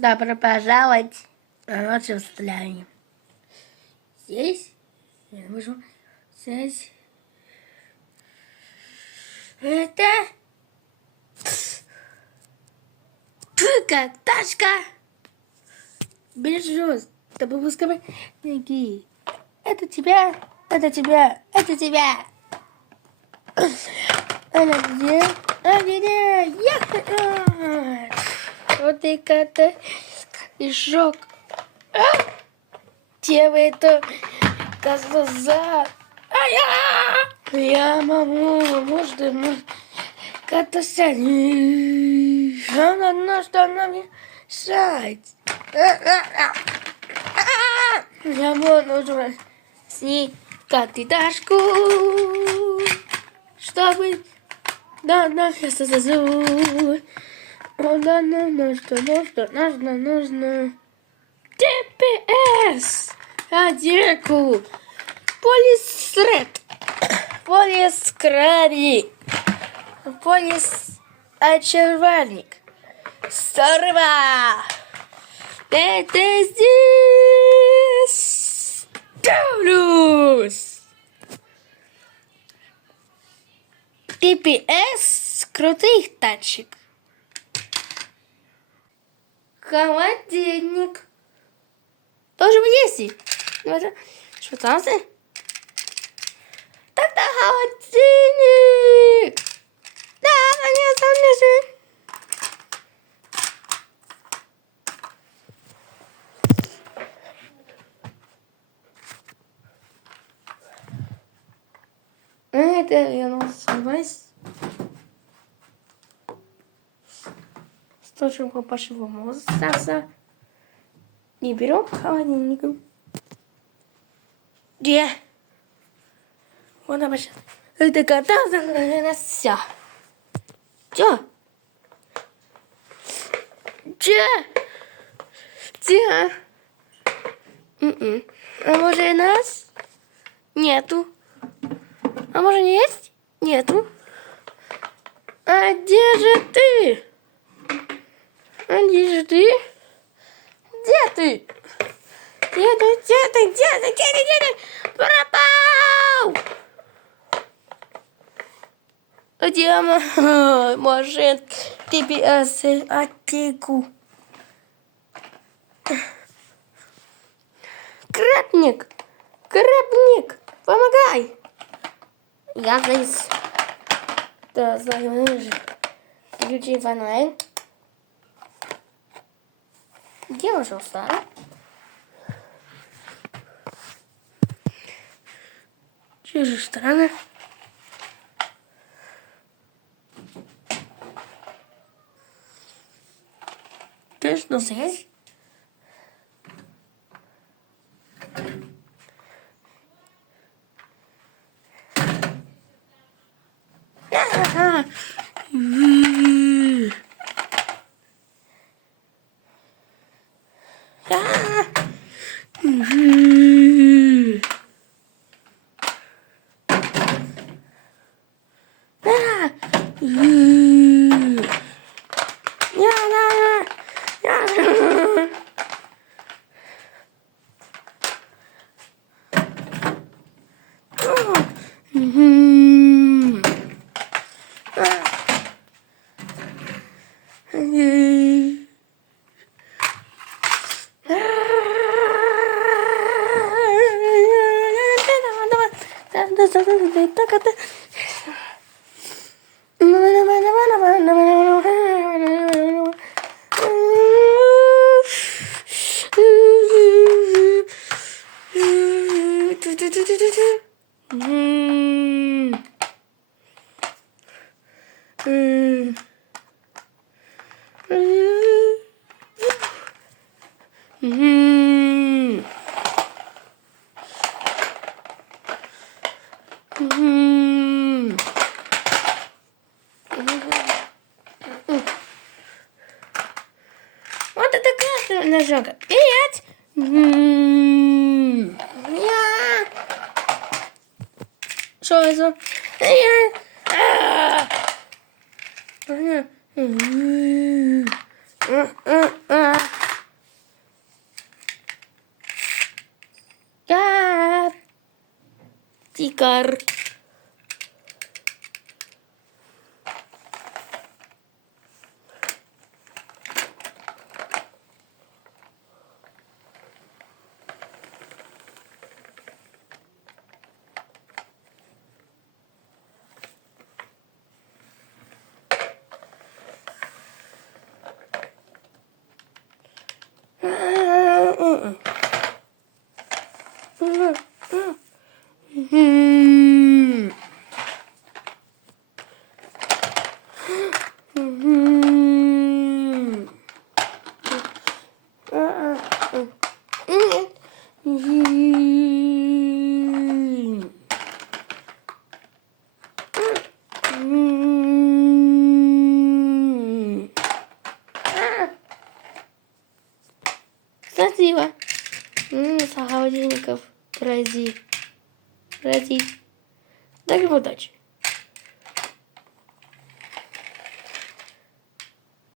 Добро пожаловать на наше вступление. Здесь я вижу, здесь это Тыка, тачка. Бежу, чтобы выскочить. Беги. Это тебя, это тебя, это тебя. Она где? А где? Я. Вот и кота и шок. Где вы это глаза? Я могу, что кота сядет. Что она мне мешает? Я могу снять котиташку, чтобы да, я созову. Да, нужно. ДПС! Одеку! Полисред! Полискрабик! Полисочервальник! Сорва! Это здесь! Ставлюсь! ДПС крутых тачек! Холодильник. Тоже в есть. Швейцарцы? Тогда холодильник. Да, конечно. Это я называюсь. Сточим по-пошивому остаться. Не берем холодильником. Где? Вот обычно. Это катался на все. Чё? Где? А может нас? Нету. А может есть? Нету. А где же ты? А где же ты? Где ты? Где ты? Пропал! Где может ДПС атаку? Крабник! Помогай! Я здесь. Да, знаешь. Включи фонарь. Где нашел старый? Че же странно? Ты что здесь? Вот это классная ножка. Привет! Что это? Оскар. Красиво. С холодильников. Рази. Так, удачи.